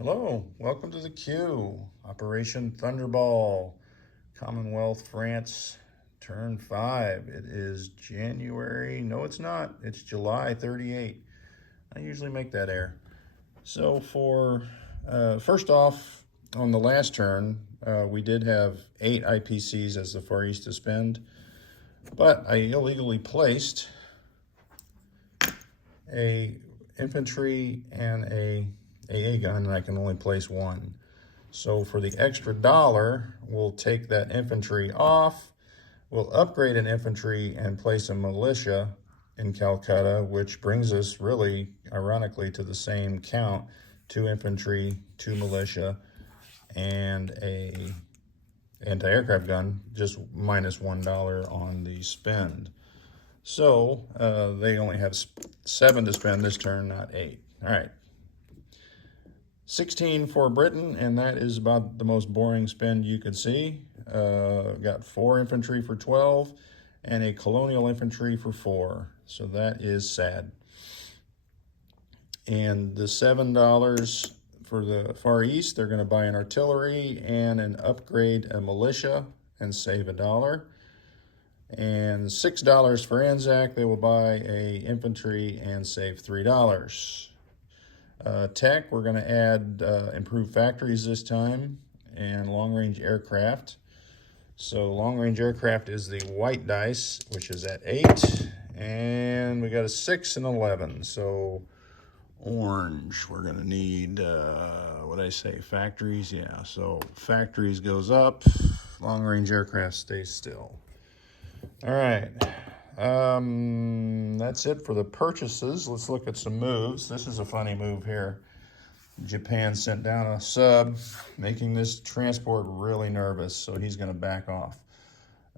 Hello, welcome to the queue. Operation Thunderball, Commonwealth, France, turn 5. It is January, no it's not, it's July 38. I usually make that error. So first off, on the last turn, we did have 8 IPCs as the Far East to spend, but I illegally placed a infantry and a AA gun, and I can only place one. So for the extra $1, we'll take that infantry off. We'll upgrade an infantry and place a militia in Calcutta, which brings us really, ironically, to the same count: 2 infantry, 2 militia, and a anti-aircraft gun, just minus $1 on the spend. So they only have 7 to spend this turn, not 8. All right. 16 for Britain, and that is about the most boring spend you could see. Got 4 infantry for 12 and a colonial infantry for 4. So that is sad. And the $7 for the Far East, they're going to buy an artillery and upgrade a militia and save $1. And $6 for Anzac, they will buy a infantry and save $3. Tech, we're going to add improved factories this time and long-range aircraft. So long-range aircraft is the white dice, which is at 8, and we got a 6 and 11. So orange, we're going to need, what did I say, factories? Yeah, so factories goes up, long-range aircraft stays still. All right. That's it for the purchases. Let's look at some moves. This is a funny move here. Japan sent down a sub, making this transport really nervous, so he's going to back off.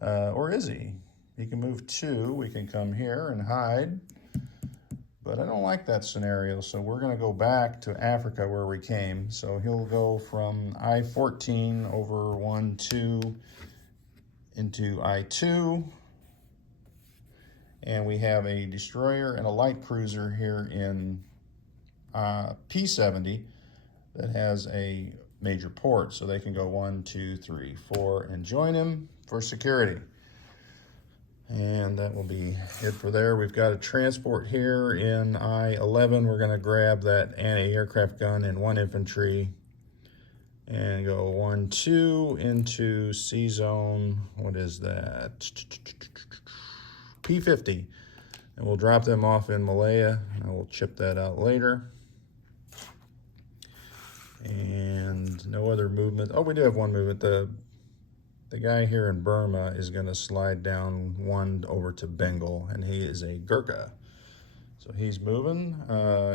Or is he? He can move 2. We can come here and hide. But I don't like that scenario, so we're going to go back to Africa where we came. So he'll go from I-14 over 1-2 into I-2. And we have a destroyer and a light cruiser here in P-70 that has a major port. So they can go 1, 2, 3, 4 and join him for security. And that will be it for there. We've got a transport here in I-11. We're going to grab that anti-aircraft gun and 1 infantry and go 1, 2 into C-zone. What is that? P-50, and we'll drop them off in Malaya. I will chip that out later. And no other movement. Oh, we do have one movement. The guy here in Burma is going to slide down 1 over to Bengal, and he is a Gurkha. So he's moving.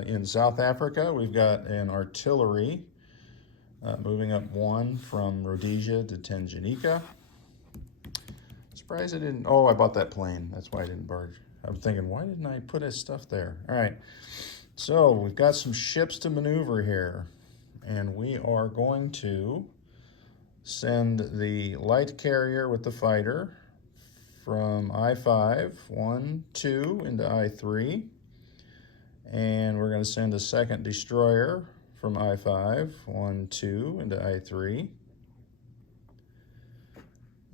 In South Africa, we've got an artillery moving up 1 from Rhodesia to Tanganyika. Surprised I didn't. Oh, I bought that plane. That's why I didn't barge. I was thinking, why didn't I put his stuff there? All right. So we've got some ships to maneuver here, and we are going to send the light carrier with the fighter from I-5, 1, 2 into I-3, and we're going to send a second destroyer from I-5, 1, 2 into I-3.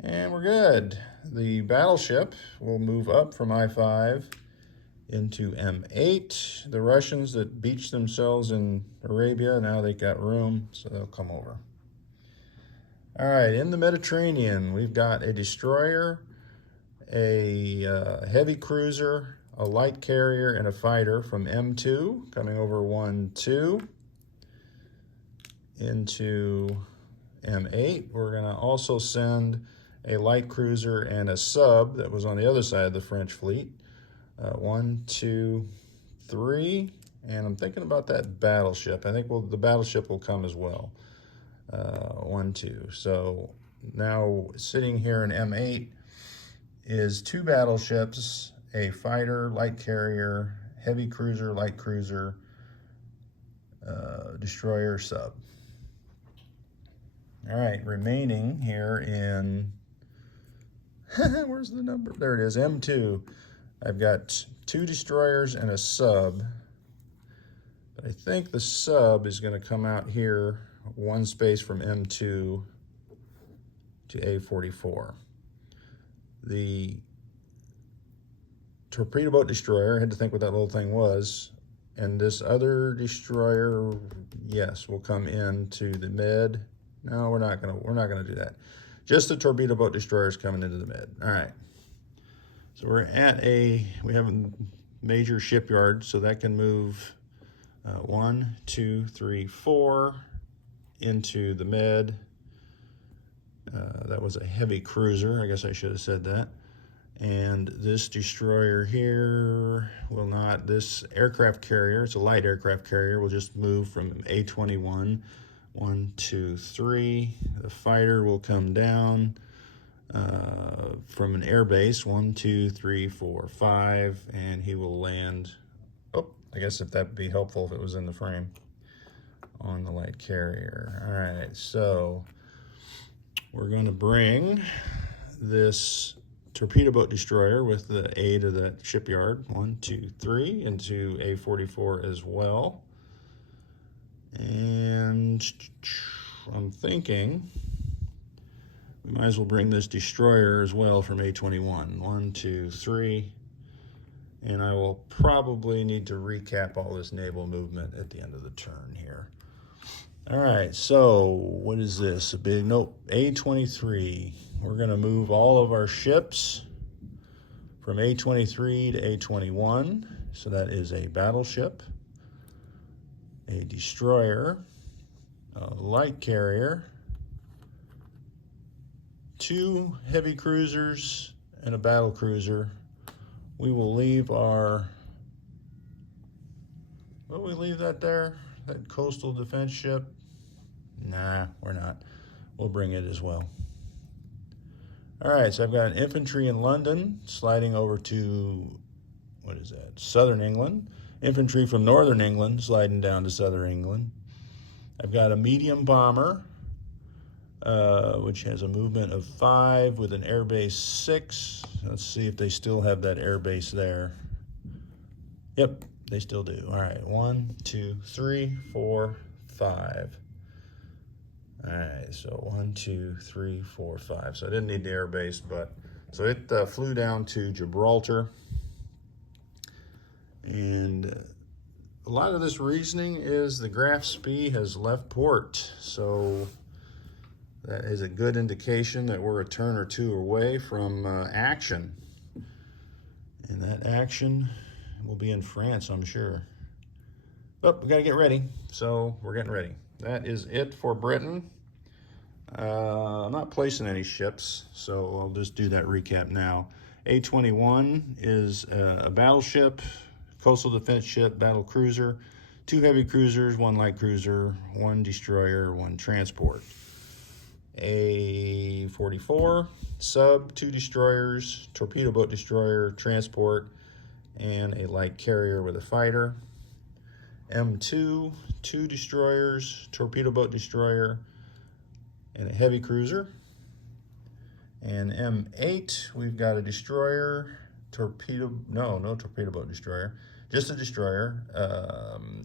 And we're good. The battleship will move up from I-5 into M8. The Russians that beached themselves in Arabia, now they got room, so they'll come over. All right, in the Mediterranean, we've got a destroyer, a heavy cruiser, a light carrier, and a fighter from M2 coming over 1, 2 into M8. We're going to also send a light cruiser and a sub that was on the other side of the French fleet. 1, 2, 3, and I'm thinking about that battleship. I think the battleship will come as well. 1, 2. So now sitting here in M8 is 2 battleships, a fighter, light carrier, heavy cruiser, light cruiser, destroyer, sub. All right, remaining here in where's the number? There it is, M2. I've got 2 destroyers and a sub. I think the sub is going to come out here one space from M2 to A44. The torpedo boat destroyer, I had to think what that little thing was, and this other destroyer, yes, will come into the mid. No, we're not gonna do that. Just the torpedo boat destroyer is coming into the mid. All right. So we have a major shipyard, so that can move 1, 2, 3, 4 into the mid. That was a heavy cruiser. I guess I should have said that. And this destroyer here will not, this aircraft carrier, it's a light aircraft carrier, will just move from A21, 1, 2, 3. The fighter will come down from an air base, 1, 2, 3, 4, 5, and he will land, oh, I guess if that would be helpful if it was in the frame, on the light carrier. All right, so we're going to bring this torpedo boat destroyer with the aid of the shipyard, 1, 2, 3, into A44 as well. And I'm thinking we might as well bring this destroyer as well from A21, 1, 2, 3. And I will probably need to recap all this naval movement at the end of the turn here. All right, so what is this? Nope, A23. We're gonna move all of our ships from A23 to A21. So that is a battleship, a destroyer, a light carrier, 2 heavy cruisers, and a battle cruiser. We will leave our, will we leave that there? That coastal defense ship? Nah, we're not. We'll bring it as well. All right, so I've got an infantry in London sliding over to, what is that, southern England. Infantry from northern England sliding down to southern England. I've got a medium bomber, which has a movement of 5 with an airbase 6. Let's see if they still have that airbase there. Yep, they still do. All right, 1, 2, 3, 4, 5. All right, so 1, 2, 3, 4, 5. So I didn't need the airbase, but so it flew down to Gibraltar. And a lot of this reasoning is the Graf Spee has left port. So that is a good indication that we're a turn or two away from action. And that action will be in France, I'm sure. But we gotta get ready, so we're getting ready. That is it for Britain. I'm not placing any ships, so I'll just do that recap now. A21 is a battleship, coastal defense ship, battle cruiser, 2 heavy cruisers, 1 light cruiser, 1 destroyer, 1 transport. A44, sub, 2 destroyers, torpedo boat destroyer, transport, and a light carrier with a fighter. M2, 2 destroyers, torpedo boat destroyer, and a heavy cruiser. And M8, we've got a destroyer, no torpedo boat destroyer, just a destroyer,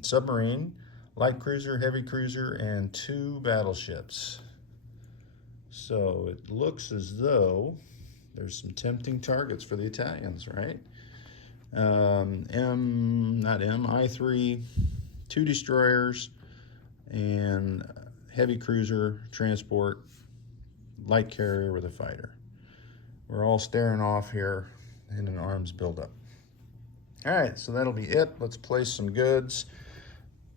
submarine, light cruiser, heavy cruiser, and 2 battleships. So it looks as though there's some tempting targets for the Italians, right? I3, 2 destroyers, and heavy cruiser, transport, light carrier with a fighter. We're all staring off here in an arms buildup. All right, so that'll be it. Let's place some goods.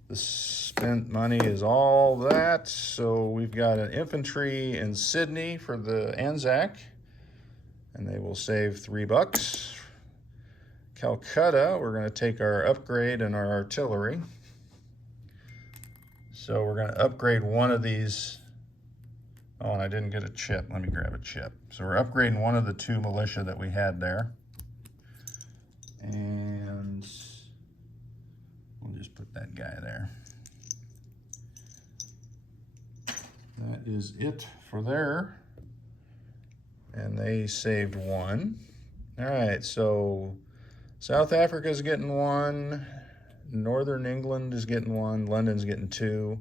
The spent money is all that. So we've got an infantry in Sydney for the Anzac, and they will save $3. Calcutta, we're going to take our upgrade and our artillery. So we're going to upgrade one of these. Oh, and I didn't get a chip. Let me grab a chip. So we're upgrading one of the 2 militia that we had there. And we'll just put that guy there. That is it for there. And they saved 1. All right, so South Africa's getting 1. Northern England is getting 1, London's getting 2,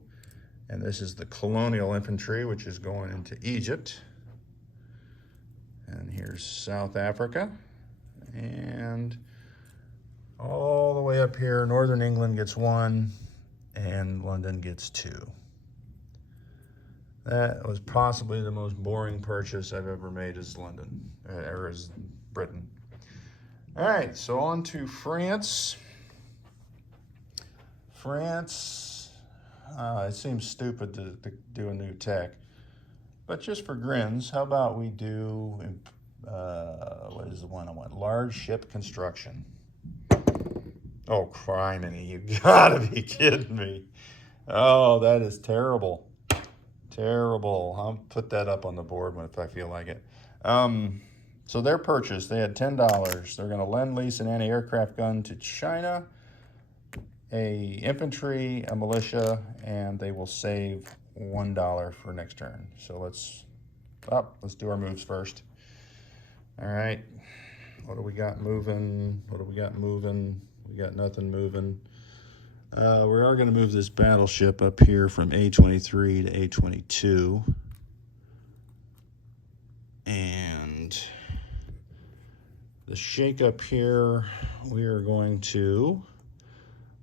and this is the Colonial Infantry, which is going into Egypt. And here's South Africa, and all the way up here, Northern England gets 1, and London gets 2. That was possibly the most boring purchase I've ever made as London, or as Britain. All right, so on to France. France, it seems stupid to do a new tech, but just for grins, how about we do, what is the one I want? Large ship construction. Oh, criminy, you gotta be kidding me. Oh, that is terrible. Terrible. I'll put that up on the board if I feel like it. So their purchase, they had $10. They're going to lend lease an anti-aircraft gun to China, a infantry, a militia, and they will save $1 for next turn. So let's do our moves first. All right. What do we got moving? What do we got moving? We got nothing moving. We are going to move this battleship up here from A23 to A22. And the shake up here, we are going to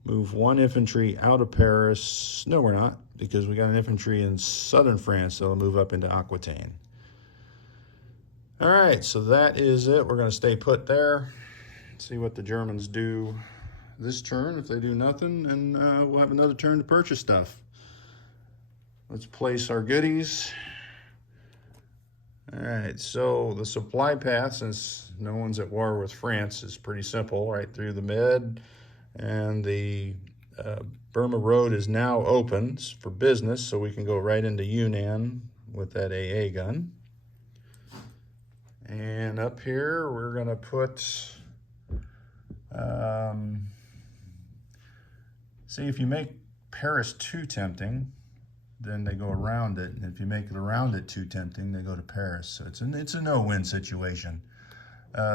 move 1 infantry out of Paris. No, we're not, because we got an infantry in southern France that'll move up into Aquitaine. All right, so that is it. We're going to stay put there, see what the Germans do this turn. If they do nothing, and we'll have another turn to purchase stuff. Let's place our goodies. All right, so the supply path, since no one's at war with France, is pretty simple, right through the mid, and the Burma Road is now open for business, so we can go right into Yunnan with that AA gun. And up here, we're going to put, see, if you make Paris too tempting, then they go around it. And if you make it around it too tempting, they go to Paris. So it's a no-win situation.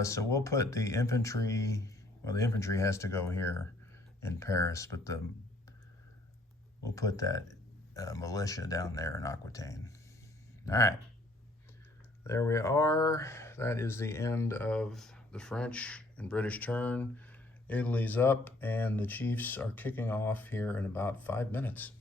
So we'll put the infantry, well, the infantry has to go here in Paris, but we'll put that militia down there in Aquitaine. All right. There we are. That is the end of the French and British turn. Italy's up, and the Chiefs are kicking off here in about 5 minutes.